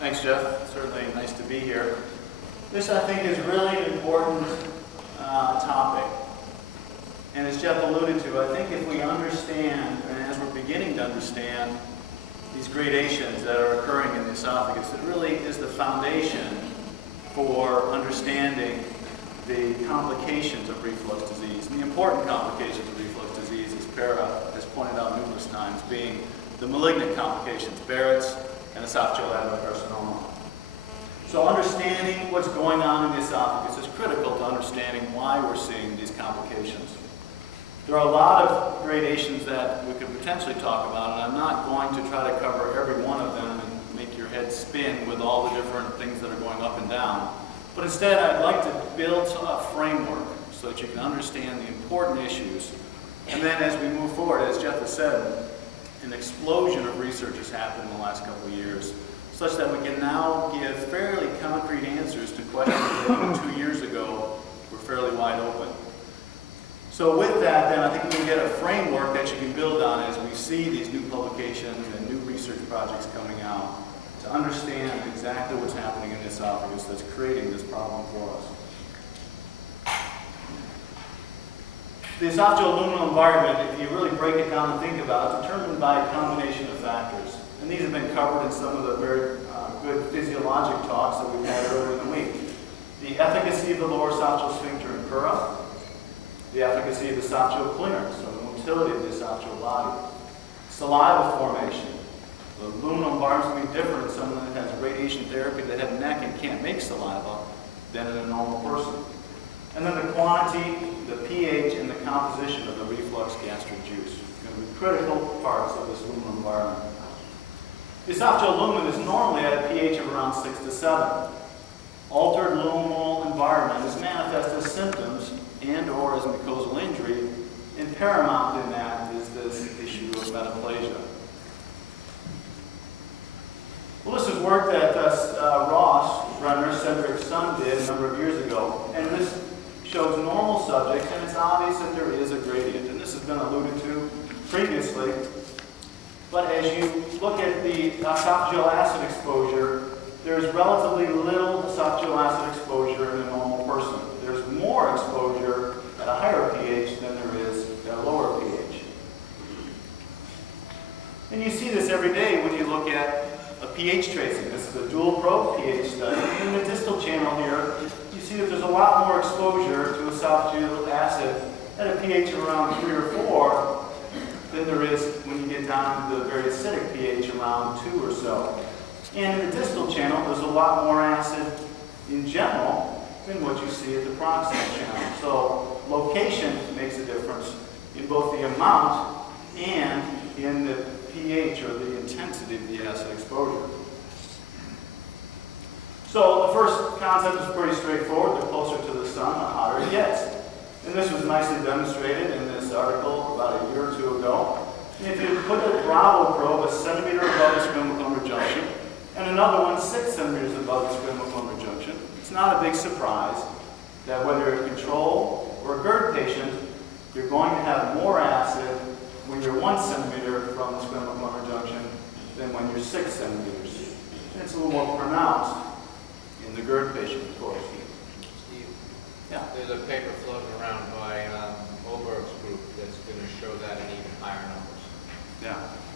Thanks, Jeff. Certainly nice to be here. This, I think, is really an important topic. And as Jeff alluded to, I think if we understand, and as we're beginning to understand, these gradations that are occurring in the esophagus, it really is the foundation for understanding the complications of reflux disease. And the important complications of reflux disease, as Para has pointed out numerous times, being the malignant complications, Barrett's and esophageal adenocarcinoma. So understanding what's going on in the esophagus is critical to understanding why we're seeing these complications. There are a lot of gradations that we could potentially talk about, and I'm not going to try to cover every one of them and make your head spin with all the different things that are going up and down. But instead, I'd like to build a framework so that you can understand the important issues. And then as we move forward, as Jeff has said, an explosion of research has happened in the last couple of years, such that we can now give fairly concrete answers to questions that even 2 years ago were fairly wide open. So with that, then, I think we can get a framework that you can build on as we see these new publications and new research projects coming out to understand exactly what's happening in the esophagus that's creating this problem for us. The esophageal luminal environment, if you really break it down and think about it, is determined by a combination of factors. And these have been covered in some of the very good physiologic talks that we've had earlier in the week. The efficacy of the lower esophageal sphincter and cura, the efficacy of the esophageal clearance, or the motility of the esophageal body, saliva formation. The luminal environment is going to be different in someone that has radiation therapy that had neck and can't make saliva than in a normal person. And then the quantity, the pH, and the composition of the reflux gastric juice are going to be critical parts of this luminal environment. The esophageal lumen is normally at a pH of around 6 to 7. Altered luminal environment is manifest as symptoms and or as mucosal injury, and paramount in that is this issue of metaplasia. Well, this is work that Ross Brenner, Cedric's son, did a number of years ago, and this shows normal subjects, and it's obvious that there is a gradient, and this has been alluded to previously. But as you look at the esophageal acid exposure, there's relatively little esophageal acid exposure in a normal person. There's more exposure at a higher pH than there is at a lower pH. And you see this every day when you look at a pH tracing. This is a dual probe pH study. In the distal channel here, you see that there's a lot more exposure to esophageal acid at a pH of around 3 or 4 than there is when you get down to the very acidic pH around 2 or so. And in the distal channel, there's a lot more acid in general than what you see at the proximal channel. So location makes a difference in both the amount and in the pH, or the intensity of the acid exposure. So the first concept is pretty straightforward. The closer to the sun, the hotter it gets. And this was nicely demonstrated in this article about a year or 2 ago. And if you put a Bravo probe a centimeter above the squamous junction, and another one 6 centimeters above the squamous junction, it's not a big surprise that whether you're a control or a GERD patient, you're going to have more acid when you're 1 centimeter from the squamous junction than when you're 6 centimeters. And it's a little more pronounced in the GERD patient, of course. Steve, yeah. There's a paper floating around by Oberg's group that's going to show that in even higher numbers. Yeah.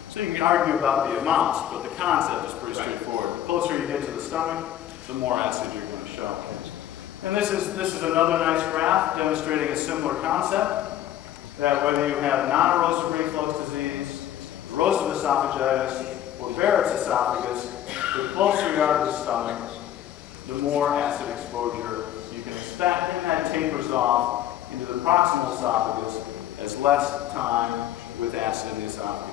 So you can argue about the amounts, but the concept is pretty straightforward. The closer you get to the stomach, the more acid you're going to show. And this is another nice graph demonstrating a similar concept, that whether you have non-erosive reflux disease, erosive esophagitis, or Barrett's esophagus, the closer you are to the stomach, the more acid exposure you can expect, and that tapers off into the proximal esophagus as less time with acid in the esophagus.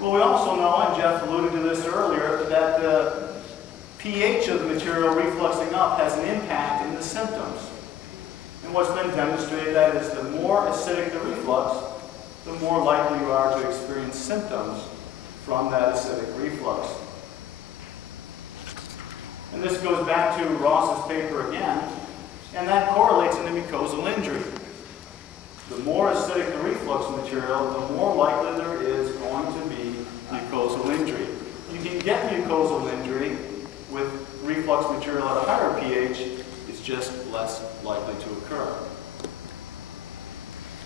Well, we also know, and Jeff alluded to this earlier, that the pH of the material refluxing up has an impact in the symptoms. And what's been demonstrated that is the more acidic the reflux, the more likely you are to experience symptoms from that acidic reflux. And this goes back to Ross's paper again, and that correlates into mucosal injury. The more acidic the reflux material, the more likely there is going to be mucosal injury. You can get mucosal injury with reflux material at a higher pH, it's just less likely to occur.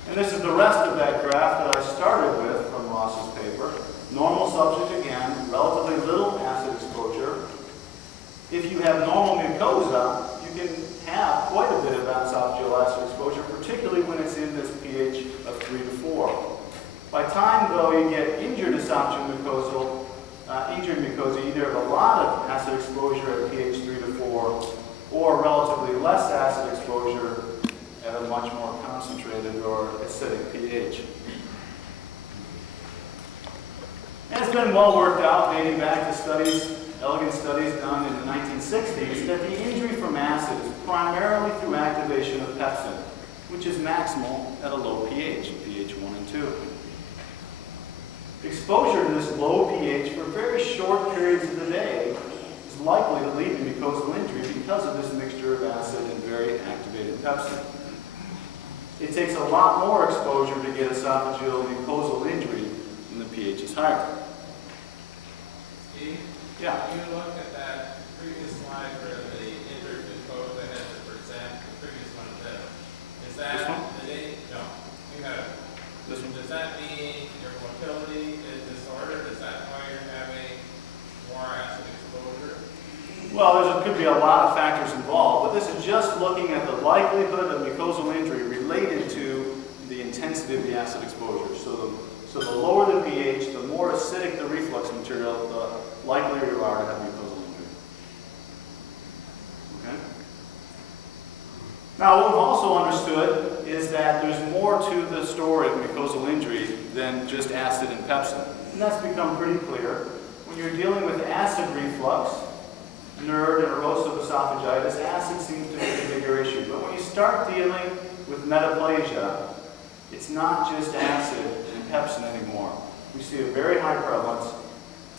And this is the rest of that graph that I started with from Ross's paper. Normal subject again, relatively little acid exposure. If you have normal mucosa, you can have quite a bit of esophageal acid exposure, particularly when it's in this pH of 3 to 4. By time, though, you get injured esophageal injured mucosa, you either have a lot of acid exposure at pH 3 to 4, or relatively less acid exposure at a much more concentrated or acidic pH. And it's been well worked out, dating back to studies, elegant studies done in the 1960s, that the injury from acid is primarily through activation of pepsin, which is maximal at a low pH, pH 1 and 2. Exposure to this low pH for very short periods of the day is likely to lead to mucosal injury because of this mixture of acid and very activated pepsin. It takes a lot more exposure to get esophageal mucosal injury when the pH is higher. Steve? Yeah. You look at that previous slide where the injured mucosa has the percent, the previous one there. Is that This one? No, you have it. This one? Does that mean your motility is disordered? Is that why you're having more acid exposure? Well, there could be a lot of factors involved, but this is just looking at the likelihood of mucosal injury related to the intensity of the acid exposure. So the lower the pH, the more acidic the reflux material, the likelier you are to have mucosal injury. Okay? Now, what we've also understood is that there's more to the story of mucosal injury than just acid and pepsin. And that's become pretty clear. When you're dealing with acid reflux, NERD and erosive esophagitis, acid seems to be a bigger issue. But when you start dealing with metaplasia, it's not just acid and pepsin anymore. We see a very high prevalence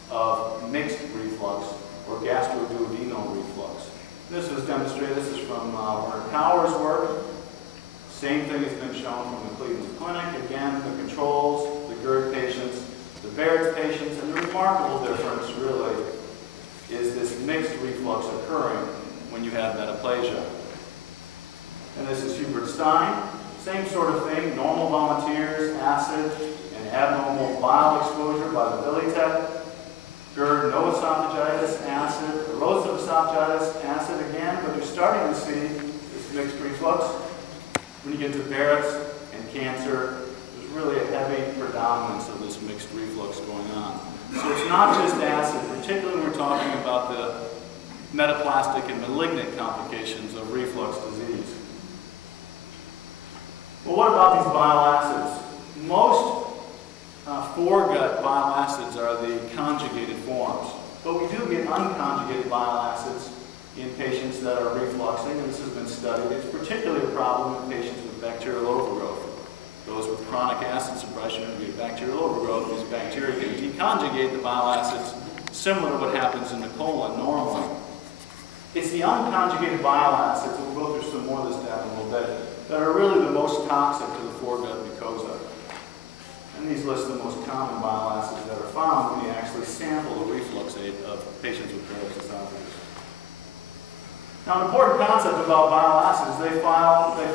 of mixed reflux or gastroduodenal reflux. This was demonstrated, this is from Werner Kauer's work. Same thing has been shown from the Cleveland Clinic. Again, the controls, the GERD patients, the Barrett's patients, and the remarkable difference really is this mixed reflux occurring when you have metaplasia. And this is Hubert Stein. Same sort of thing, normal volunteers, acid and abnormal bile exposure by the Billy test. GERD, no esophagitis, acid, erosive esophagitis, acid again, but you're starting to see this mixed reflux. When you get to Barrett's and cancer, there's really a heavy predominance of this mixed reflux going on. So it's not just acid, particularly when we're talking about the metaplastic and malignant complications of reflux disease. Well, what about these bile acids? Most foregut bile acids are the conjugated forms, but we do get unconjugated bile acids in patients that are refluxing, and this has been studied. It's particularly a problem in patients with bacterial overgrowth. Those with chronic acid suppression and get bacterial overgrowth, these bacteria can deconjugate the bile acids, similar to what happens in the colon normally. It's the unconjugated bile acids, and we'll go through some more of this data in a little bit, that are really the most toxic to the foregut mucosa. And these list the most common bile acids that are found when you actually sample the reflux of patients with Barrett's esophagus. Now, an important concept about bile acids, they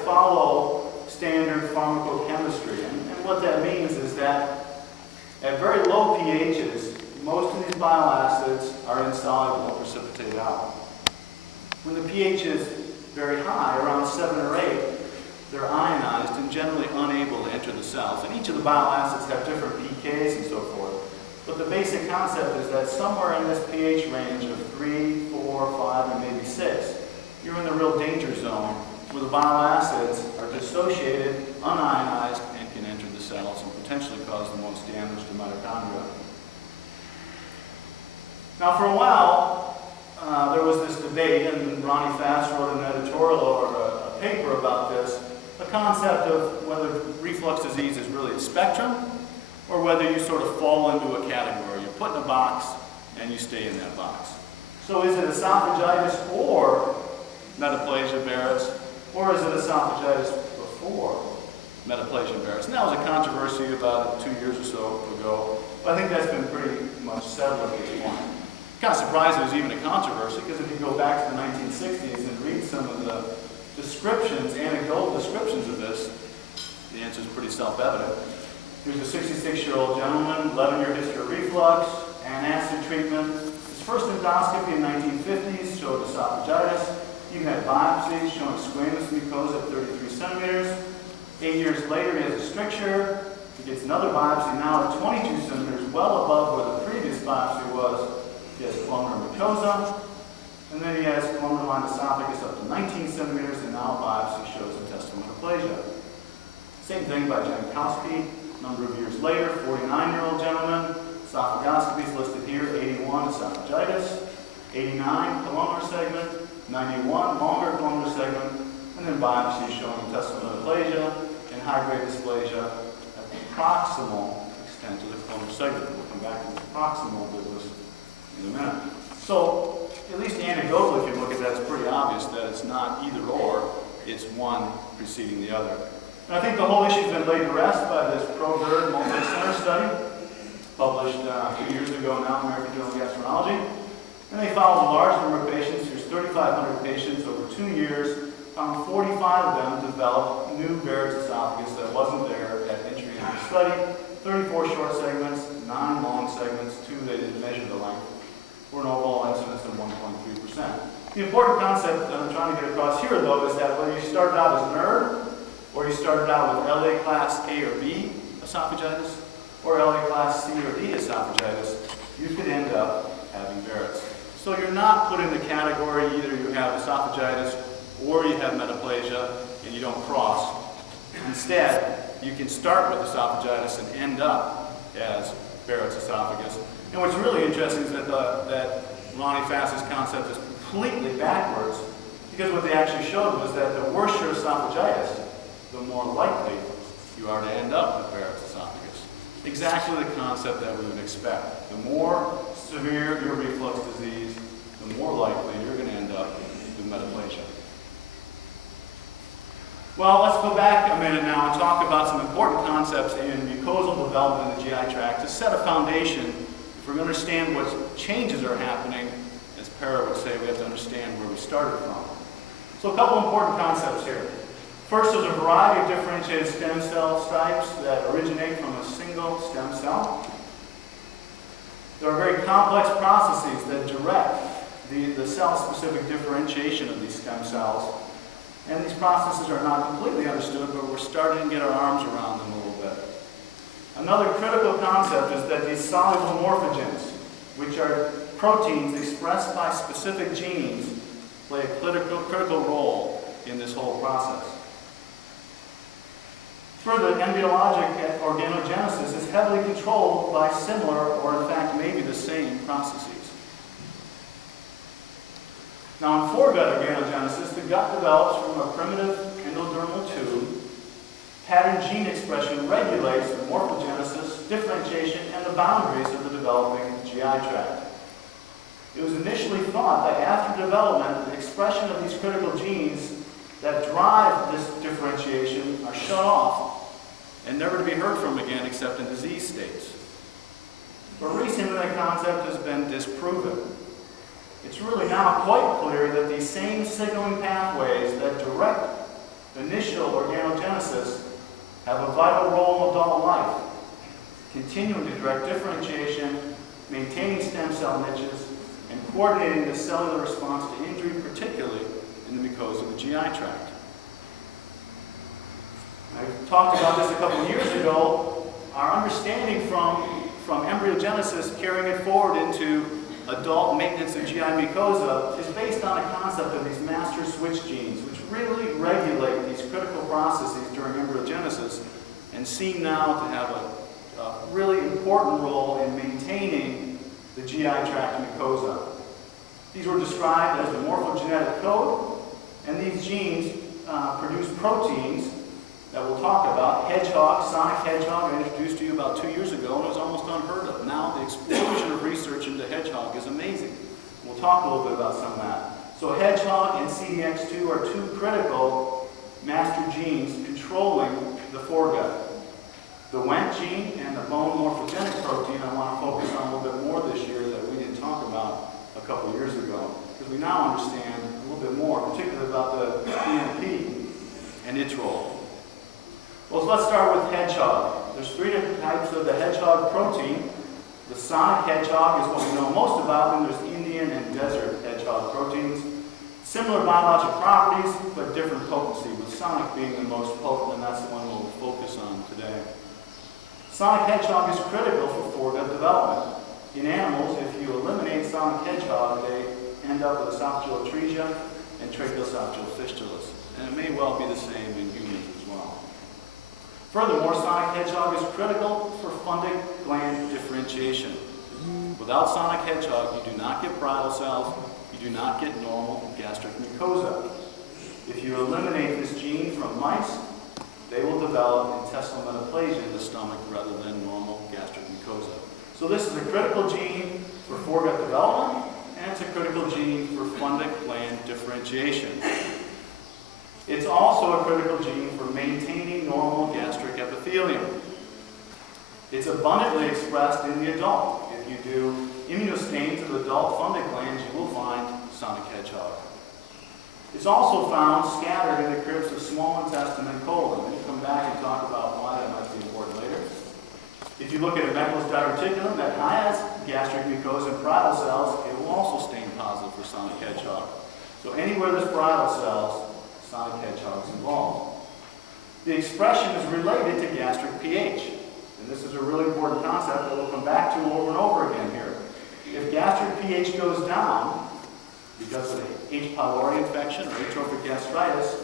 follow standard pharmacochemistry. And what that means is that at very low pHs, most of these bile acids are insoluble and precipitate out. When the pH is very high, around 7 or 8, they're ionized and generally unable to enter the cells. And each of the bile acids have different pKs and so forth. But the basic concept is that somewhere in this pH range of 3, 4, 5, and maybe 6, you're in the real danger zone where the bile acids are dissociated, unionized, and can enter the cells and potentially cause the most damage to mitochondria. Now, for a while, there was this debate, and Ronnie Fass wrote an editorial or a paper about this, the concept of whether reflux disease is really a spectrum or whether you sort of fall into a category. You're put in a box and you stay in that box. So is it esophagitis or metaplasia Barrett's, or is it esophagitis before metaplasia Barrett's? And that was a controversy about 2 years or so ago, but I think that's been pretty much settled at this point. kind of surprised it was even a controversy, because if you go back to the 1960s and read some of the descriptions, anecdotal descriptions of this, the answer is pretty self-evident. Here's a 66-year-old gentleman, 11-year history of reflux, antacid treatment. His first endoscopy in the 1950s showed esophagitis. He had biopsies showing squamous mucosa at 33 centimeters. 8 years later, he has a stricture. He gets another biopsy now at 22 centimeters, well above where the previous biopsy was. He has columnar mucosa. And then he has columnar line esophagus up to 19 centimeters, and now biopsy shows intestinal metaplasia. Same thing by Jankowski. A number of years later, 49-year-old gentleman. Esophagoscopy is listed here. 81, esophagitis. 89, columnar segment. 91, longer columnar segment. And then biopsy showing intestinal metaplasia and high-grade dysplasia at the proximal extent of the columnar segment. We'll come back to the proximal business in a minute. So, at least anecdotally, if you look at that, it's pretty obvious that it's not either or, it's one preceding the other. And I think the whole issue has been laid to rest by this ProGERD multi-center study, published a few years ago now in American Journal of Gastroenterology. And they followed a large number of patients. Here's 3,500 patients over 2 years. Found 45 of them developed new Barrett's esophagus that wasn't there at entry into the study. 34 short segments, 9 long segments, 2 they didn't measure the length, for an overall incidence of 1.3%. The important concept that I'm trying to get across here, though, is that whether you started out as NERD, or you started out with LA class A or B esophagitis, or LA class C or D esophagitis, you could end up having Barrett's. So you're not put in the category either you have esophagitis or you have metaplasia and you don't cross. Instead, you can start with esophagitis and end up as Barrett's esophagus. And what's really interesting is that Ronnie Fass's concept is completely backwards, because what they actually showed was that the worse your esophagitis, the more likely you are to end up with Barrett's esophagus. Exactly the concept that we would expect. The more severe your reflux disease, the more likely you're going to end up with metaplasia. Well, let's go back a minute now and talk about some important concepts in mucosal development in the GI tract to set a foundation. If we're going to understand what changes are happening, as Para would say, we have to understand where we started from. So a couple important concepts here. First, there's a variety of differentiated stem cell types that originate from a single stem cell. There are very complex processes that direct the cell-specific differentiation of these stem cells. And these processes are not completely understood, but we're starting to get our arms around them a little bit. Another critical concept is that these soluble morphogens, which are proteins expressed by specific genes, play a critical role in this whole process. Further, embryologic organogenesis is heavily controlled by similar, or in fact maybe the same, processes. Now, in foregut organogenesis, the gut develops from a primitive endodermal tube. Pattern gene expression regulates the morphogenesis, differentiation, and the boundaries of the developing GI tract. It was initially thought that after development, the expression of these critical genes that drive this differentiation are shut off and never to be heard from again except in disease states. But recently, that concept has been disproven. It's really now quite clear that these same signaling pathways that direct initial organogenesis have a vital role in adult life, continuing to direct differentiation, maintaining stem cell niches, and coordinating the cellular response to injury, particularly in the mucosa of the GI tract. I talked about this a couple of years ago. Our understanding from embryogenesis, carrying it forward into adult maintenance of GI mucosa, is based on a concept of these master switch genes, which really regulate these critical processes during embryogenesis and seem now to have a really important role in maintaining the GI tract mucosa. These were described as the morphogenetic code, and these genes produce proteins that we'll talk about. Hedgehog, sonic hedgehog, I introduced to you about 2 years ago, and it was almost unheard of. Now the explosion of research into hedgehog is amazing. We'll talk a little bit about some of that. So hedgehog and CDX2 are two critical master genes controlling the foregut. The Wnt gene and the bone morphogenic protein I want to focus on a little bit more this year that we didn't talk about now understand a little bit more, particularly about the EMP and its role. Well, let's start with hedgehog. There's 3 different types of the hedgehog protein. The sonic hedgehog is what we know most about, and there's Indian and desert hedgehog proteins. Similar biologic properties, but different potency, with sonic being the most potent, and that's the one we'll focus on today. Sonic hedgehog is critical for foregut development. In animals, if you eliminate sonic hedgehog, they end up with esophageal atresia and tracheoesophageal fistulas. And it may well be the same in humans as well. Furthermore, sonic hedgehog is critical for fundic gland differentiation. Without sonic hedgehog, you do not get parietal cells, you do not get normal gastric mucosa. If you eliminate this gene from mice, they will develop intestinal metaplasia in the stomach rather than normal gastric mucosa. So this is a critical gene for foregut development, and it's a critical gene for fundic gland differentiation. It's also a critical gene for maintaining normal gastric epithelium. It's abundantly expressed in the adult. If you do immunostains of adult fundic glands, you will find sonic hedgehog. It's also found scattered in the crypts of small intestine and colon. We'll come back and talk about why that might be important later. If you look at a Meckel's diverticulum that has gastric mucosa and parietal cells, it will also stain positive for sonic hedgehog. So anywhere there's parietal cells, sonic hedgehog is involved. The expression is related to gastric pH. And this is a really important concept that we'll come back to over and over again here. If gastric pH goes down because of H. pylori infection or atrophic gastritis,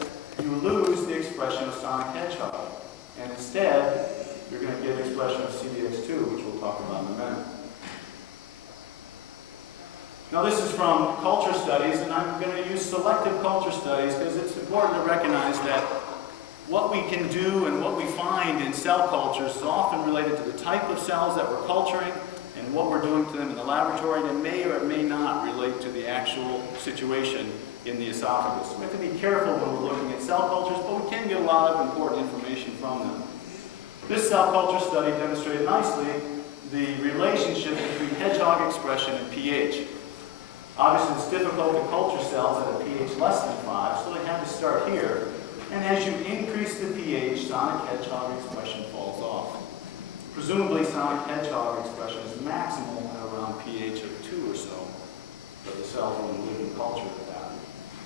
you lose the expression of sonic hedgehog. And instead, you're going to get expression of CDX2, which we'll talk about in a minute. Now this is from culture studies, and I'm going to use selective culture studies because it's important to recognize that what we can do and what we find in cell cultures is often related to the type of cells that we're culturing and what we're doing to them in the laboratory, and it may or it may not relate to the actual situation in the esophagus. We have to be careful when we're looking at cell cultures, but we can get a lot of important information from them. This cell culture study demonstrated nicely the relationship between hedgehog expression and pH. Obviously, it's difficult to culture cells at a pH less than 5, so they have to start here. And as you increase the pH, sonic hedgehog expression falls off. Presumably, sonic hedgehog expression is maximal at around pH of 2 or so, but the cells will live in culture at that.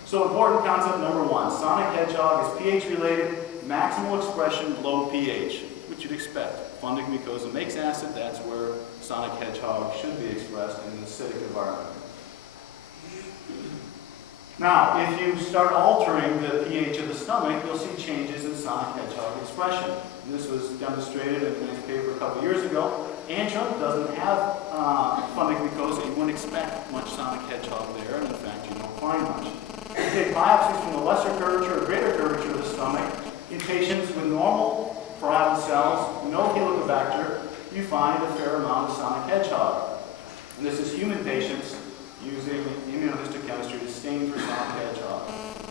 So important concept number 1, sonic hedgehog is pH related, maximal expression, low pH, which you'd expect. Fundic mucosa makes acid, that's where sonic hedgehog should be expressed in an acidic environment. Now, if you start altering the pH of the stomach, you'll see changes in sonic hedgehog expression. This was demonstrated in a nice paper a couple years ago. Antrum doesn't have fundic mucosa. You wouldn't expect much sonic hedgehog there, and in fact, you don't find much. You take biopsies from the lesser curvature or greater curvature of the stomach. In patients with normal parietal cells, no Helicobacter, you find a fair amount of sonic hedgehog. And this is human patients using immunohistochemistry to stain for sonic hedgehog.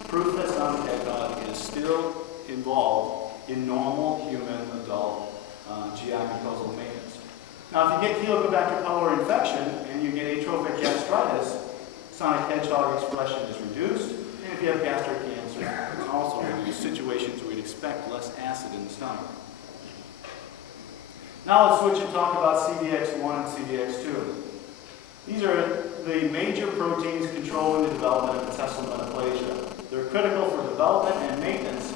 Proof that sonic hedgehog is still involved in normal human adult GI mucosal maintenance. Now, if you get Helicobacter pylori infection and you get atrophic gastritis, sonic hedgehog expression is reduced. And if you have gastric cancer, it's also reduced. Situations where we'd expect less acid in the stomach. Now let's switch and talk about CDX1 and CDX2. These are the major proteins controlling the development of intestinal metaplasia. They're critical for development and maintenance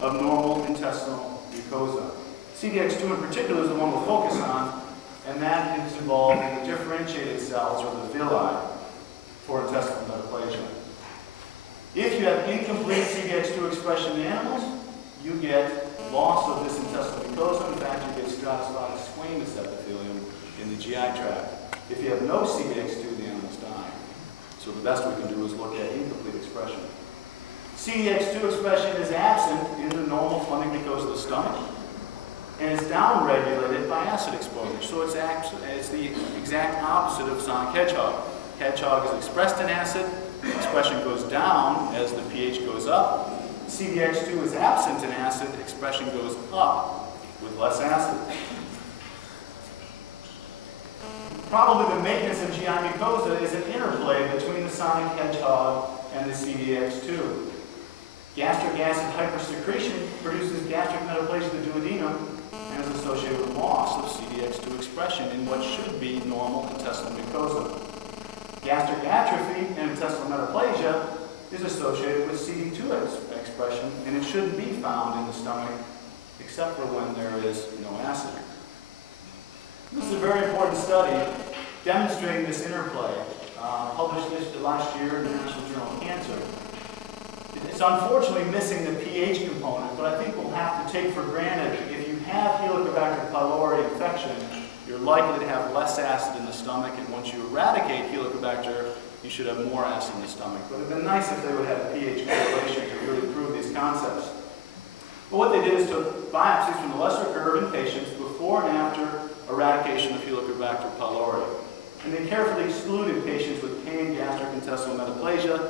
of normal intestinal mucosa. CDX2 in particular is the one we'll focus on, and that is involved in the differentiated cells, or the villi, for intestinal metaplasia. If you have incomplete CDX2 expression in animals, you get loss of this intestinal mucosa. In fact, you get stratusfied squamous epithelium in the GI tract. If you have no CDX2, the animals die. So the best we can do is look at incomplete expression. CDX2 expression is absent in the normal fundic mucosa of the stomach, and it's downregulated by acid exposure. So it's the exact opposite of sonic hedgehog. Hedgehog is expressed in acid, expression goes down as the pH goes up. CDX2 is absent in acid, expression goes up with less acid. Probably the maintenance of GI mucosa is an interplay between the sonic hedgehog and the CDX2. Gastric acid hypersecretion produces gastric metaplasia of the duodenum and is associated with loss of CDX2 expression in what should be normal intestinal mucosa. Gastric atrophy and intestinal metaplasia is associated with CD2 expression, and it shouldn't be found in the stomach except for when there is no acid. This is a very important study demonstrating this interplay, published last year in the National Journal of Cancer. It's unfortunately missing the pH component, but I think we'll have to take for granted if you have Helicobacter pylori infection, you're likely to have less acid in the stomach, and once you eradicate Helicobacter, you should have more acid in the stomach. But it would have been nice if they would have a pH correlation to really prove these concepts. But what they did is took biopsies from the lesser curve in patients before and after eradication of Helicobacter pylori. And they carefully excluded patients with pain gastric intestinal metaplasia,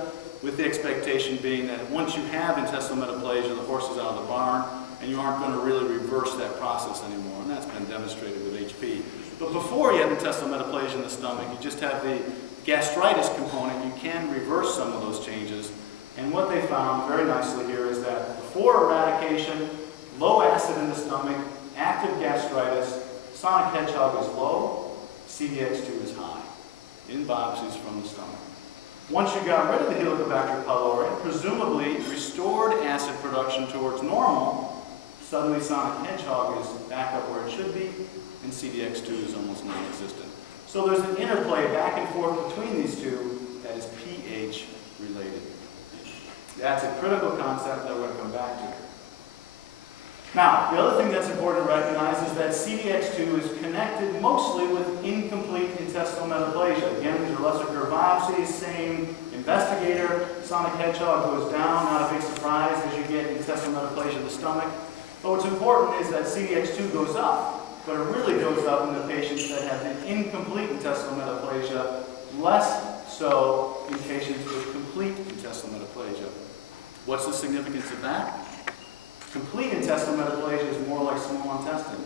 with the expectation being that once you have intestinal metaplasia, the horse is out of the barn, and you aren't going to really reverse that process anymore. And that's been demonstrated with HP. But before you have intestinal metaplasia in the stomach, you just have the gastritis component, you can reverse some of those changes. And what they found very nicely here is that before eradication, low acid in the stomach, active gastritis, sonic hedgehog is low, CDX2 is high in biopsies from the stomach. Once you got rid of the Helicobacter pylori, presumably restored acid production towards normal, suddenly sonic hedgehog is back up where it should be, and CDX2 is almost non-existent. So there's an interplay back and forth between these two that is pH related. That's a critical concept that we're going to come back to. Now, the other thing that's important to recognize is that CDX2 is connected mostly with incomplete intestinal metaplasia. Again, these are lesser curve biopsies, same investigator. Sonic hedgehog goes down, not a big surprise as you get intestinal metaplasia of the stomach. But what's important is that CDX2 goes up, but it really goes up in the patients that have an incomplete intestinal metaplasia, less so in patients with complete intestinal metaplasia. What's the significance of that? Complete intestinal metaplasia is more like small intestine.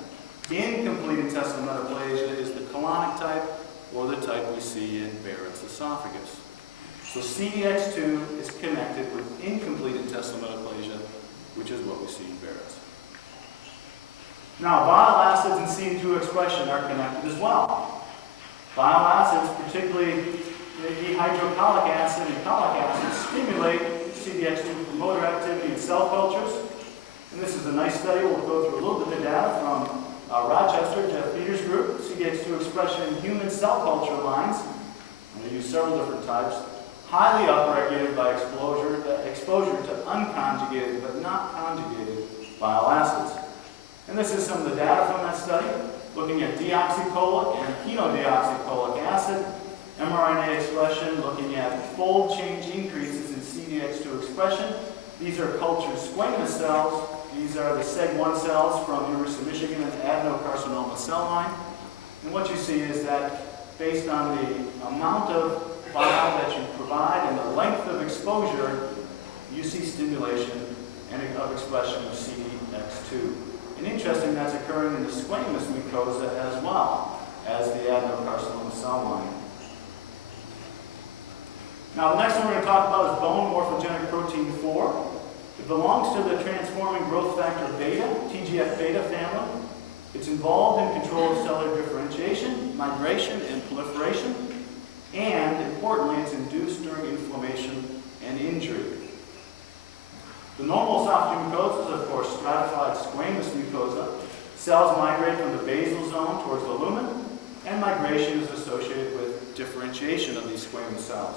Incomplete intestinal metaplasia is the colonic type or the type we see in Barrett's esophagus. So CDX2 is connected with incomplete intestinal metaplasia, which is what we see in Barrett's. Now, bile acids and CD2 expression are connected as well. Bile acids, particularly the hydrochloric acid and cholic acid, stimulate CDX2 promoter activity in cell cultures. And this is a nice study. We'll go through a little bit of data from Rochester, Jeff Peters' group, CDX2 expression in human cell culture lines. And they use several different types. Highly upregulated by exposure to unconjugated but not conjugated bile acids. And this is some of the data from that study, looking at deoxycholic and penodeoxycholic acid, mRNA expression, looking at fold change increases in CDX2 expression. These are cultured squamous cells. These are the SEG1 cells from University of Michigan and adenocarcinoma cell line. And what you see is that based on the amount of bile that you provide and the length of exposure, you see stimulation and of expression of CDX2. And interesting, that's occurring in the squamous mucosa as well as the adenocarcinoma cell line. Now, the next one we're going to talk about is bone morphogenic protein 4. It belongs to the transforming growth factor beta, TGF-beta family. It's involved in control of cellular differentiation, migration, and proliferation. And, importantly, it's induced during inflammation and injury. The normal esophageal mucosa is, of course, stratified squamous mucosa. Cells migrate from the basal zone towards the lumen, and migration is associated with differentiation of these squamous cells.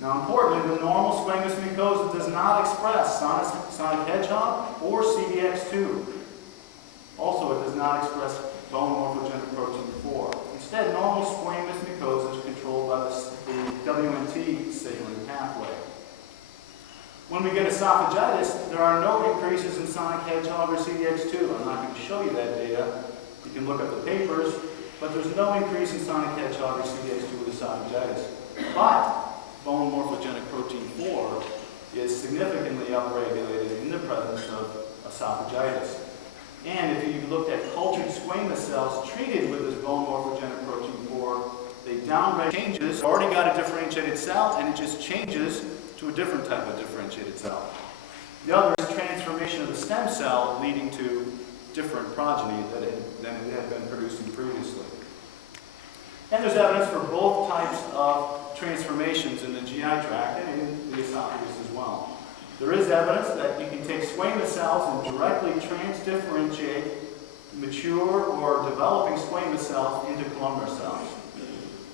Now, importantly, the normal squamous mucosa does not express sonic hedgehog or CDX2. Also, it does not express bone morphogenic protein 4. Instead, normal squamous mucosa is controlled by the WNT signaling pathway. When we get esophagitis, there are no increases in sonic hedgehog or CDX2. I'm not going to show you that data. You can look up the papers, but there's no increase in sonic hedgehog or CDX2 with esophagitis. But bone morphogenic protein 4 is significantly upregulated in the presence of esophagitis. And if you looked at cultured squamous cells treated with this bone morphogenic protein 4, they downregulate changes, already got a differentiated cell, and it just changes to a different type of differentiated cell. The other is transformation of the stem cell, leading to different progeny than it had been producing previously. And there's evidence for both types of transformations in the GI tract and in the esophagus as well. There is evidence that you can take squamous cells and directly transdifferentiate mature or developing squamous cells into columnar cells.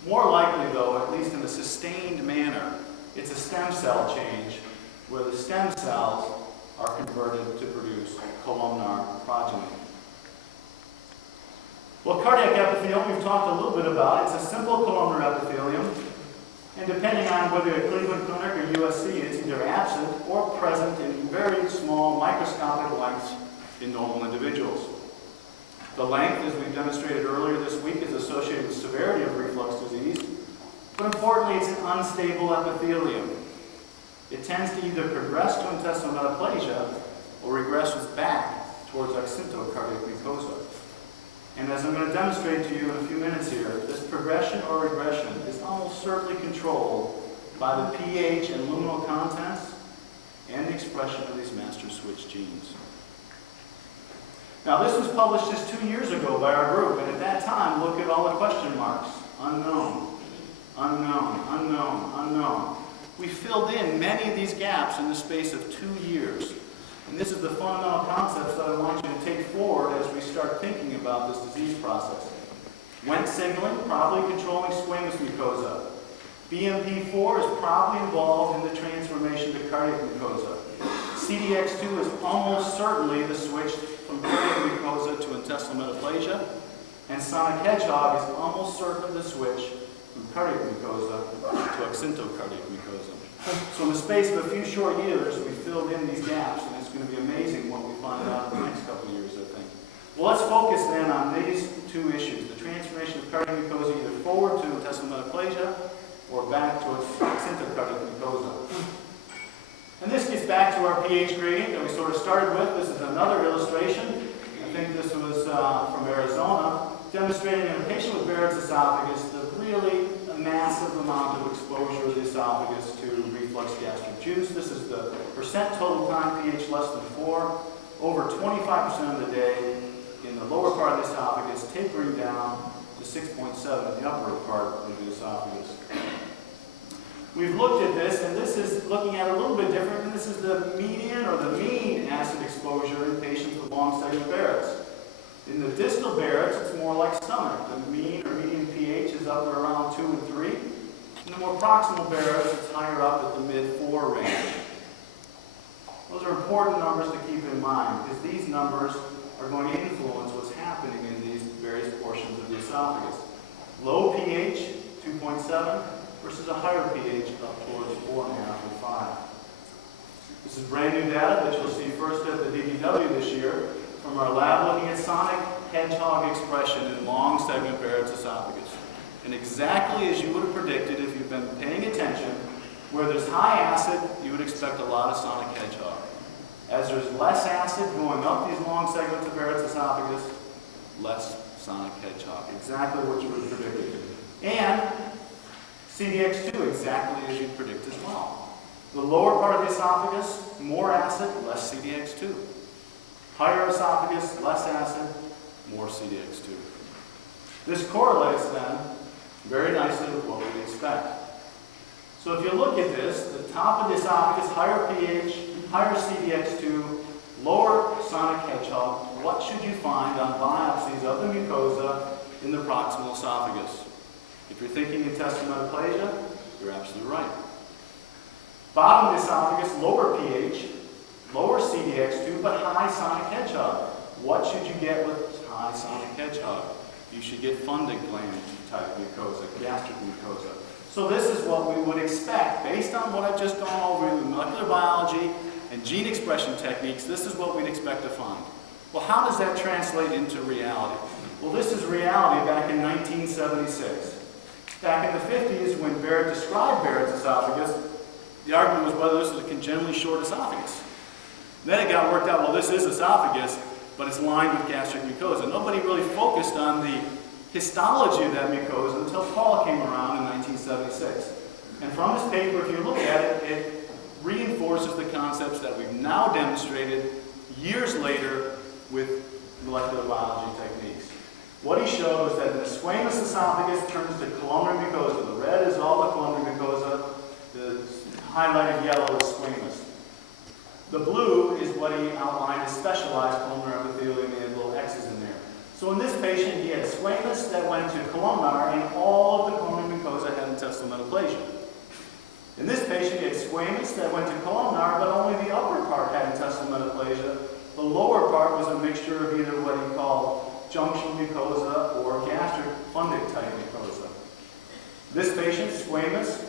More likely, though, at least in a sustained manner, it's a stem cell change where the stem cells are converted to produce columnar progeny. Well, cardiac epithelium, we've talked a little bit about. It's a simple columnar epithelium, and depending on whether you're at Cleveland Clinic or USC, it's either absent or present in very small microscopic lengths in normal individuals. The length, as we demonstrated earlier this week, is associated with severity of reflux disease, but importantly, it's an unstable epithelium. It tends to either progress to intestinal metaplasia or regresses back towards exentocardiac mucosa. And as I'm going to demonstrate to you in a few minutes here, this progression or regression is almost certainly controlled by the pH and luminal contents and the expression of these master switch genes. Now, this was published just 2 years ago by our group, and at that time, look at all the question marks. Unknown, unknown, unknown, unknown. We filled in many of these gaps in the space of 2 years. And this is the fundamental concepts that I want you to take forward as we start thinking about this disease process. Wnt signaling, probably controlling squamous mucosa. BMP4 is probably involved in the transformation to cardiac mucosa. CDX2 is almost certainly the switch from cardiac mucosa to intestinal metaplasia. And sonic hedgehog is almost certainly the switch from cardiac mucosa to exentocardiac mucosa. So in the space of a few short years, we filled in these gaps, and it's going to be amazing what we find out in the next couple of years, I think. Well, let's focus then on these two issues, the transformation of cardiac mucosa either forward to intestinal metaplasia or back towards exentocardiac mucosa. And this gets back to our pH gradient that we sort of started with. This is another illustration. I think this was from Arizona, demonstrating in a patient with Barrett's esophagus the really massive amount of exposure of the esophagus to reflux gastric juice. This is the percent total time pH less than 4, over 25% of the day in the lower part of the esophagus, tapering down to 6.7 in the upper part of the esophagus. We've looked at this, and this is looking at it a little bit different, and this is the median or the mean acid exposure in patients with long segment Barrett's. In the distal Barrett's, it's more like stomach. The mean or median pH is up around 2 and 3. In the more proximal Barrett's, it's higher up at the mid-4 range. Those are important numbers to keep in mind, because these numbers are going to influence what's happening in these various portions of the esophagus. Low pH, 2.7, versus a higher pH up towards 4.5 or 5. This is brand new data that you'll see first at the DDW this year from our lab looking at sonic hedgehog expression in long segment Barrett's esophagus. And exactly as you would have predicted if you've been paying attention, where there's high acid, you would expect a lot of sonic hedgehog. As there's less acid going up these long segments of Barrett's esophagus, less sonic hedgehog. Exactly what you would have predicted. And CDX2, exactly as you'd predict as well. The lower part of the esophagus, more acid, less CDX2. Higher esophagus, less acid, more CDX2. This correlates then very nicely with what we'd expect. So if you look at this, the top of the esophagus, higher pH, higher CDX2, lower sonic hedgehog, what should you find on biopsies of the mucosa in the proximal esophagus? If you're thinking intestinal metaplasia, you're absolutely right. Bottom of the esophagus, lower pH, lower CDX2, but high sonic hedgehog. What should you get with high sonic hedgehog? You should get fundus gland type mucosa, gastric mucosa. So this is what we would expect. Based on what I've just gone over with molecular biology and gene expression techniques, this is what we'd expect to find. Well, how does that translate into reality? Well, this is reality back in 1976. Back in the 50s, when Barrett described Barrett's esophagus, the argument was whether this was a congenitally short esophagus. Then it got worked out, well, this is esophagus, but it's lined with gastric mucosa. Nobody really focused on the histology of that mucosa until Paul came around in 1976. And from his paper, if you look at it, it reinforces the concepts that we've now demonstrated years later with molecular biology techniques. What he showed was that the squamous esophagus turns to columnar mucosa. The red is all the columnar mucosa. The highlighted yellow is squamous. The blue is what he outlined as specialized columnar epithelium, and little X's in there. So in this patient, he had squamous that went to columnar, and all of the columnar mucosa had intestinal metaplasia. In this patient, he had squamous that went to columnar, but only the upper part had intestinal metaplasia. The lower part was a mixture of either what he called junctional mucosa or gastric fundic type mucosa. This patient, squamous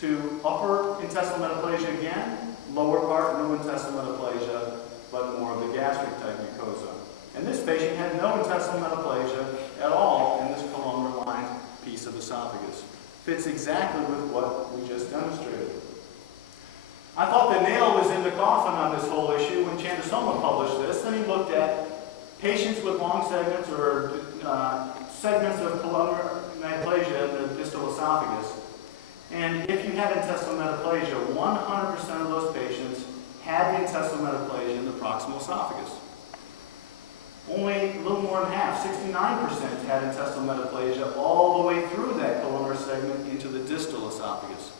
to upper intestinal metaplasia again, lower part, no intestinal metaplasia, but more of the gastric type mucosa. And this patient had no intestinal metaplasia at all in this columnar lined piece of esophagus. Fits exactly with what we just demonstrated. I thought the nail was in the coffin on this whole issue when Chandasoma published this. Then he looked at patients with long segments or segments of columnar metaplasia in the distal esophagus. And if you had intestinal metaplasia, 100% of those patients had the intestinal metaplasia in the proximal esophagus. Only a little more than half, 69%, had intestinal metaplasia all the way through that columnar segment into the distal esophagus.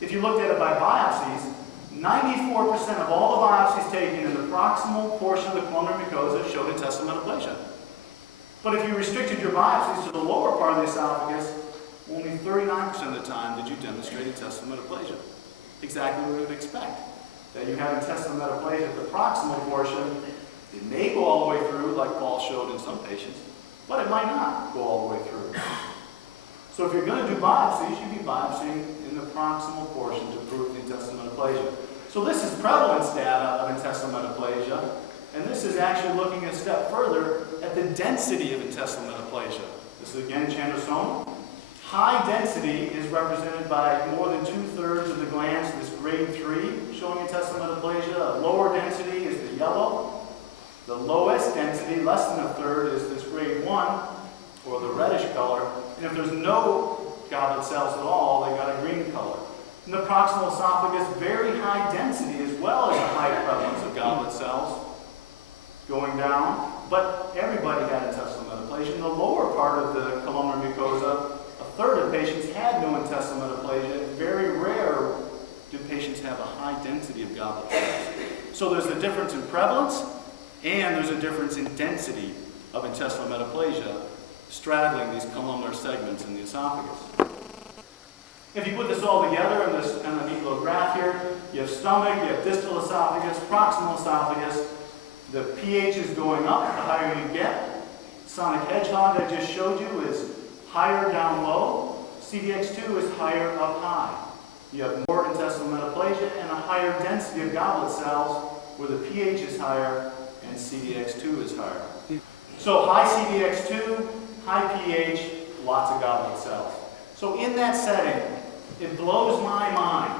If you looked at it by biopsies, 94% of all the biopsies taken in the proximal portion of the columnar mucosa showed intestinal metaplasia. But if you restricted your biopsies to the lower part of the esophagus, only 39% of the time did you demonstrate intestinal metaplasia. Exactly what we would expect. That you have intestinal metaplasia at the proximal portion. It may go all the way through, like Paul showed in some patients, but it might not go all the way through. So if you're going to do biopsies, you'd be biopsying in the proximal portion to prove the intestinal metaplasia. So this is prevalence data of intestinal metaplasia, and this is actually looking a step further at the density of intestinal metaplasia. This is again Chandasoma. High density is represented by more than 2/3 of the glands, this grade 3 showing intestinal metaplasia. Lower density is the yellow. The lowest density, less than 1/3, is this grade 1, or the reddish color. And if there's no goblet cells at all, they got a green color. In the proximal esophagus, very high density as well as a high prevalence of goblet cells going down. But everybody had intestinal metaplasia. In the lower part of the columnar mucosa, 1/3 of patients had no intestinal metaplasia. Very rare do patients have a high density of goblet cells. So there's a difference in prevalence, and there's a difference in density of intestinal metaplasia straddling these columnar segments in the esophagus. If you put this all together in this kind of neat little graph here, you have stomach, you have distal esophagus, proximal esophagus. The pH is going up the higher you get. Sonic hedgehog I just showed you is higher down low. CDX2 is higher up high. You have more intestinal metaplasia and a higher density of goblet cells where the pH is higher and CDX2 is higher. So high CDX2, high pH, lots of goblet cells. So in that setting, it blows my mind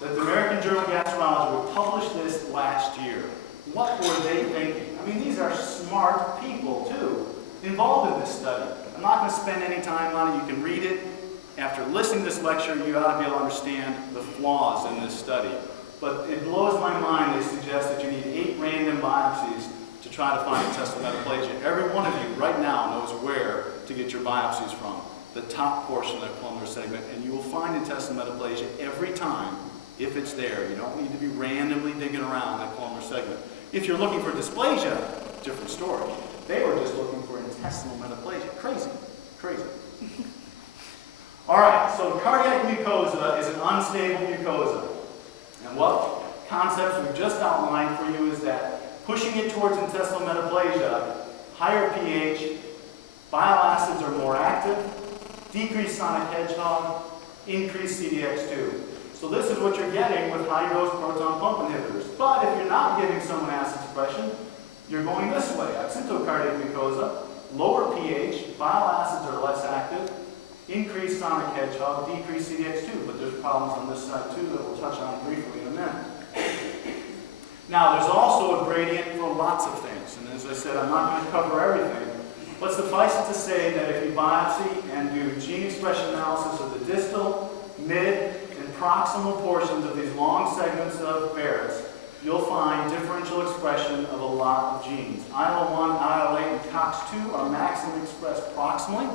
that the American Journal of Gastroenterology would publish this last year. What were they thinking? I mean, these are smart people, too, involved in this study. I'm not going to spend any time on it. You can read it. After listening to this lecture, you ought to be able to understand the flaws in this study. But it blows my mind they suggest that you need 8 random biopsies to try to find intestinal metaplasia. Every one of you right now knows where to get your biopsies from. The top portion of the columnar segment, and you will find intestinal metaplasia every time if it's there. You don't need to be randomly digging around that columnar segment. If you're looking for dysplasia, different story. They were just looking for intestinal metaplasia. Crazy, crazy. All right, so cardiac mucosa is an unstable mucosa. And what concepts we've just outlined for you is that pushing it towards intestinal metaplasia, higher pH, bile acids are more active, decreased sonic hedgehog, increased CDX2. So this is what you're getting with high-dose proton pump inhibitors. But if you're not giving someone acid suppression, you're going this way. Absinthocardiac mucosa, lower pH, bile acids are less active, increased sonic hedgehog, decreased CDX2. But there's problems on this side too that we'll touch on briefly in a minute. Now, there's also a gradient for lots of things. And as I said, I'm not going to cover everything. But suffice it to say that if you biopsy and do gene expression analysis of the distal, mid, and proximal portions of these long segments of Barrett's, you'll find differential expression of a lot of genes. IL-1, IL-8, and COX-2 are maximally expressed proximally,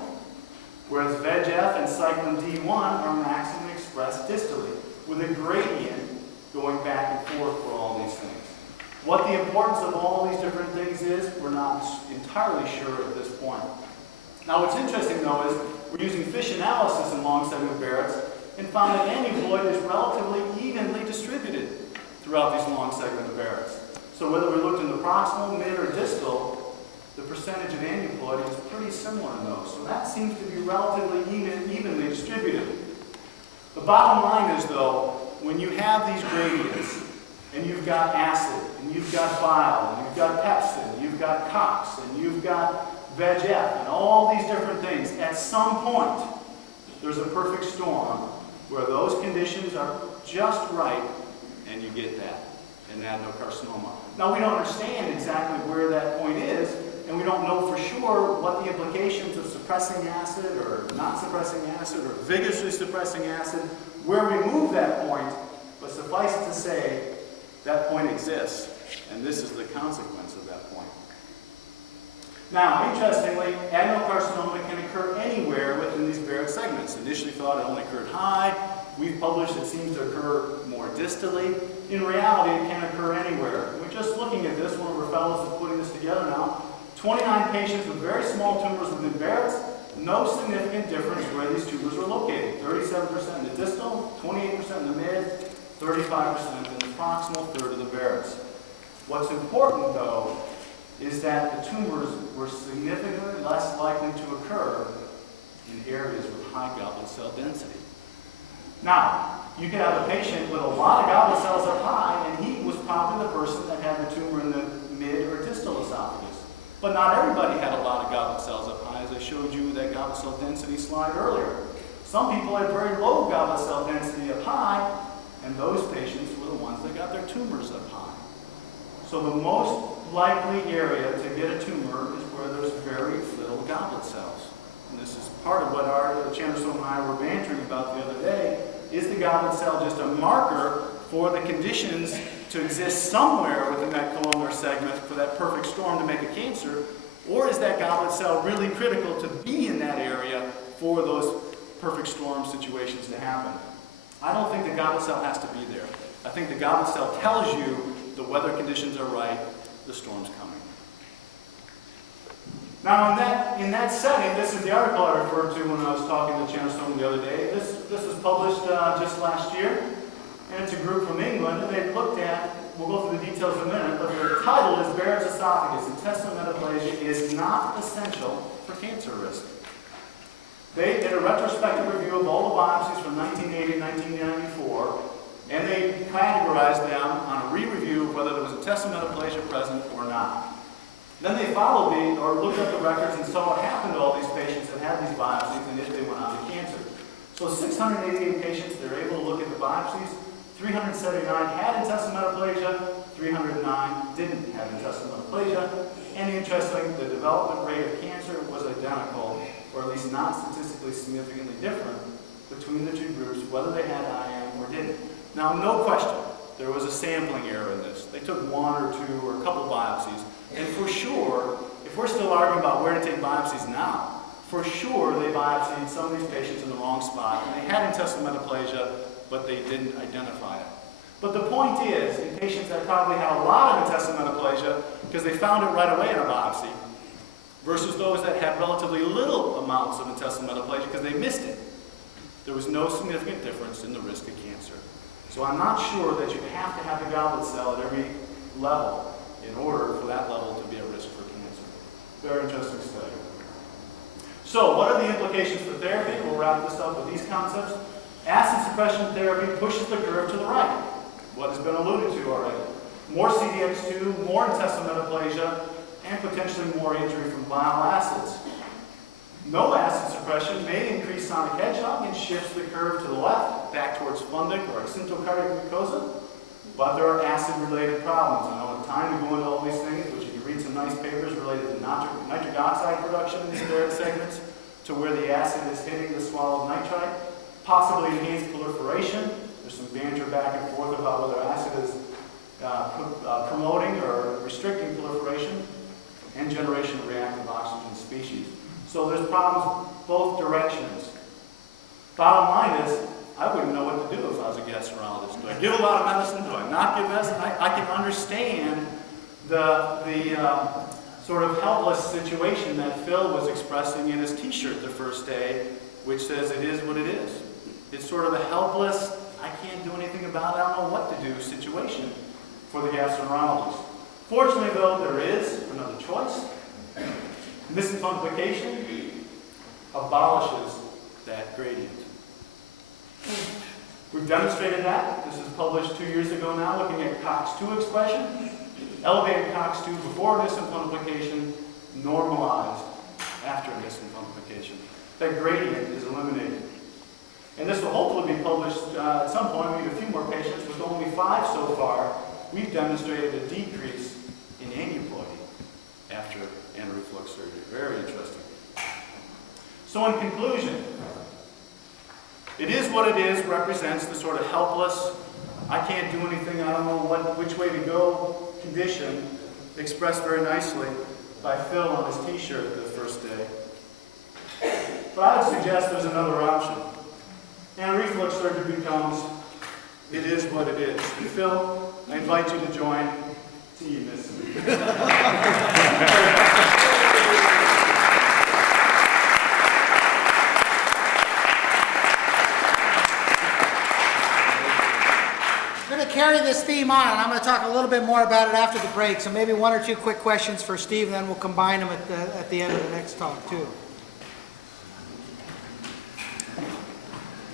whereas VEGF and cyclin D1 are maximally expressed distally, with a gradient going back and forth for all these things. What the importance of all these different things is, we're not entirely sure at this point. Now what's interesting though is we're using fish analysis in long segment Barrett's and found that aneuploid is relatively evenly distributed throughout these long segment Barrett's. So whether we looked in the proximal, mid, or distal, the percentage of aneuploid is pretty similar in those. So that seems to be relatively evenly distributed. The bottom line is though, when you have these gradients, and you've got acid, and you've got bile, and you've got pepsin, you've got COX, and you've got VEGF, and all these different things, at some point, there's a perfect storm where those conditions are just right, and you get that, an adenocarcinoma. Now, we don't understand exactly where that point is, and we don't know for sure what the implications of suppressing acid, or not suppressing acid, or vigorously suppressing acid, where we move that point, but suffice it to say, that point exists, and this is the consequence of that point. Now, interestingly, adenocarcinoma can occur anywhere within these Barrett segments. Initially thought it only occurred high. We've published it seems to occur more distally. In reality, it can occur anywhere. We're just looking at this. One of our fellows is putting this together now. 29 patients with very small tumors within Barrett's. No significant difference where these tumors are located. 37% in the distal, 28% in the mid, 35% in the proximal, third of the Barrett's. What's important, though, is that the tumors were significantly less likely to occur in areas with high goblet cell density. Now, you could have a patient with a lot of goblet cells up high, and he was probably the person that had the tumor in the mid or distal esophagus. But not everybody had a lot of goblet cells up high, as I showed you that goblet cell density slide earlier. Some people had very low goblet cell density up high, and those patients were the ones that got their tumors up high. So the most likely area to get a tumor is where there's very little goblet cells. And this is part of what Chanderson and I were bantering about the other day. Is the goblet cell just a marker for the conditions to exist somewhere within that columnar segment for that perfect storm to make a cancer? Or is that goblet cell really critical to be in that area for those perfect storm situations to happen? I don't think the goblet cell has to be there. I think the goblet cell tells you the weather conditions are right, the storm's coming. Now in that setting, this is the article I referred to when I was talking to Chanderson the other day. This was published just last year, and it's a group from England, and they looked at, we'll go through the details in a minute, but the title is Barrett's Esophagus, Intestinal Metaplasia is not essential for cancer risk. They did a retrospective review of all the biopsies from 1980 and 1994, and they categorized them on a re-review of whether there was intestinal metaplasia present or not. Then they looked at the records and saw what happened to all these patients that had these biopsies and if they went on to cancer. So 688 patients, they were able to look at the biopsies. 379 had intestinal metaplasia, 309 didn't have intestinal metaplasia, and interestingly, the development rate of cancer was identical, or at least not statistically significantly different between the two groups, whether they had IM or didn't. Now, no question, there was a sampling error in this. They took one or two or a couple biopsies, and for sure, if we're still arguing about where to take biopsies now, for sure they biopsied some of these patients in the wrong spot, and they had intestinal metaplasia, but they didn't identify it. But the point is, in patients that probably had a lot of intestinal metaplasia, because they found it right away in a biopsy, versus those that had relatively little amounts of intestinal metaplasia because they missed it, there was no significant difference in the risk of cancer. So I'm not sure that you have to have a goblet cell at every level in order for that level to be a risk for cancer. Very interesting study. So what are the implications for therapy? We'll wrap this up with these concepts. Acid suppression therapy pushes the curve to the right, what has been alluded to already. More CDX2, more intestinal metaplasia, and potentially more injury from bile acids. No acid suppression may increase sonic hedgehog and shifts the curve to the left, back towards fundic or exentocardiac mucosa, but there are acid-related problems. I don't have time to go into all these things, but you can read some nice papers related to nitric oxide production in these baric segments, to where the acid is hitting the swallowed nitrite, possibly enhanced proliferation. There's some banter back and forth about whether acid is promoting or restricting proliferation and generation of reactive oxygen species. So there's problems both directions. Bottom line is, I wouldn't know what to do if I was a gastroenterologist. Do I give a lot of medicine? Do I not give medicine? I can understand the sort of helpless situation that Phil was expressing in his t-shirt the first day, which says it is what it is. It's sort of a helpless, I can't do anything about it, I don't know what to do situation for the gastroenterologist. Fortunately though, there is another choice. Misfungification abolishes that gradient. We've demonstrated that. This is published 2 years ago now, looking at COX-2 expression. Elevated COX-2 before misfungification, normalized after misfungification. That gradient is eliminated. And this will hopefully be published at some point. We need a few more patients. With only 5 so far, we've demonstrated a decrease in aneuploidy after anti-reflux surgery. Very interesting. So in conclusion, it is what it is, represents the sort of helpless, I can't do anything, I don't know which way to go condition, expressed very nicely by Phil on his t-shirt the first day. But I would suggest there's another option. And reflux surgery becomes, it is what it is. And Phil, I invite you to join. See you, miss. Carry this theme on, and I'm going to talk a little bit more about it after the break, so maybe 1 or 2 quick questions for Steve, and then we'll combine them at the end of the next talk, too.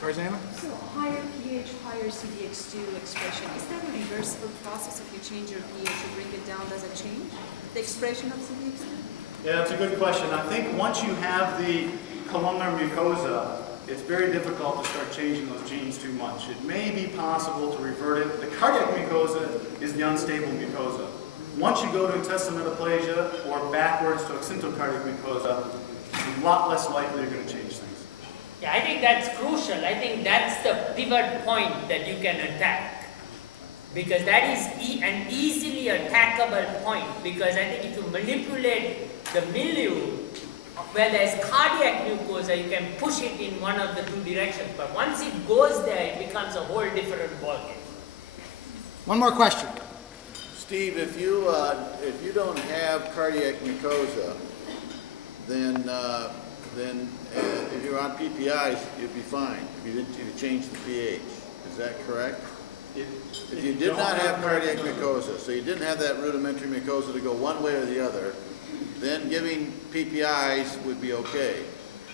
Rosanna? So higher pH, higher CDX2 expression, is that a reversible process if you change your pH or bring it down? Does it change the expression of CDX2? Yeah, that's a good question. I think once you have the columnar mucosa, it's very difficult to start changing those genes too much. It may be possible to revert it. The cardiac mucosa is the unstable mucosa. Once you go to intestinal metaplasia or backwards to exentocardiac mucosa, it's a lot less likely you're going to change things. Yeah, I think that's crucial. I think that's the pivot point that you can attack. Because that is an easily attackable point. Because I think if you manipulate the milieu, where there's cardiac mucosa, you can push it in one of the 2 directions. But once it goes there, it becomes a whole different ballgame. 1 more question. Steve, if you don't have cardiac mucosa, then if you're on PPIs, you'd be fine. If you change the pH, is that correct? If you did not have cardiac mucosa, so you didn't have that rudimentary mucosa to go one way or the other, then giving PPIs would be okay.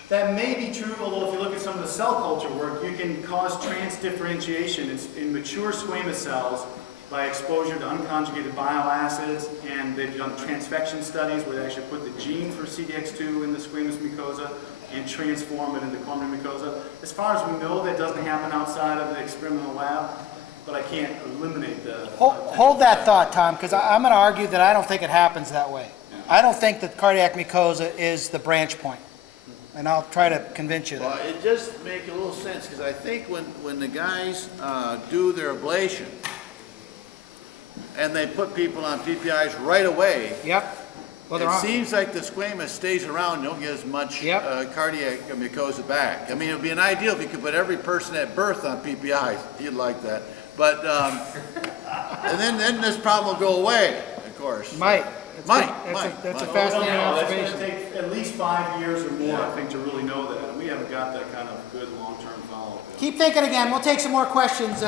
That may be true, although if you look at some of the cell culture work, you can cause transdifferentiation in mature squamous cells by exposure to unconjugated bile acids, and they've done transfection studies where they actually put the gene for CDX2 in the squamous mucosa and transform it into columnar mucosa. As far as we know, that doesn't happen outside of the experimental lab, but I can't eliminate the... Hold that thought, Tom, because I'm going to argue that I don't think it happens that way. I don't think that cardiac mucosa is the branch point, and I'll try to convince you that. Well, it just makes a little sense, because I think when the guys do their ablation, and they put people on PPIs right away, Yep. Well, it seems like the squamous stays around, you don't get as much cardiac mucosa back. I mean, it would be an ideal if you could put every person at birth on PPIs. You'd like that. But, and then this problem will go away, of course. Might. That's a fascinating observation. It's going to take at least 5 years or more, I think, to really know that. And we haven't got that kind of good long-term follow-up. Keep thinking again. We'll take some more questions.